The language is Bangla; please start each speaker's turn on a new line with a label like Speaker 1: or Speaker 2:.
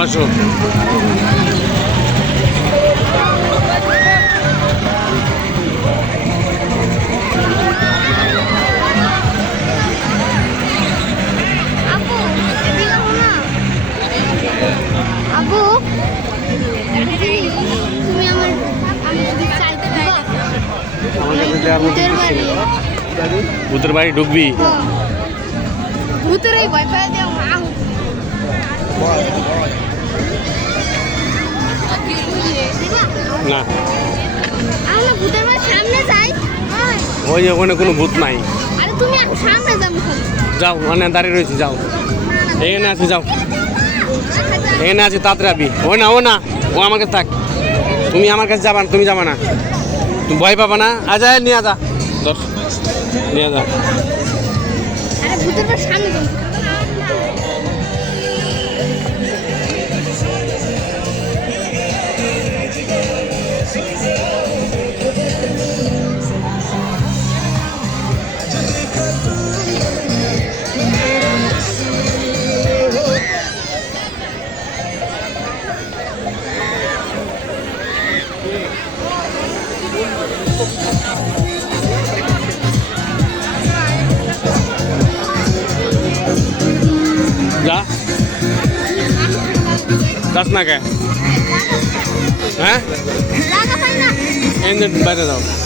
Speaker 1: আসো।
Speaker 2: ভূতের বাড়ি।
Speaker 1: ঢুকবি?
Speaker 2: ভূতের ওই ভয় পাই
Speaker 1: না।
Speaker 2: আমরা ভূতের বাড়ির সামনে যাই।
Speaker 1: ওই ওখানে কোনো ভূত নাই।
Speaker 2: আরে তুমি সামনে খালি
Speaker 1: যাও ওখানে দাঁড়িয়ে রয়েছি যাও। এখানে আছি যাও। এখানে আছি তাড়াতাড়ি আবি। ও না ও না ও আমার কাছে থাক। তুমি আমার কাছে যাবা না তুমি যাবা না। তুমি ভয় পাবা না। আজ নিয়ে যা। ধর নিয়ে যা।
Speaker 2: আরে ভূতের সামনে যাব
Speaker 1: যা যাস না কে হ্যাঁ
Speaker 2: লাগা পাই না
Speaker 1: এই যে বাইরে যাও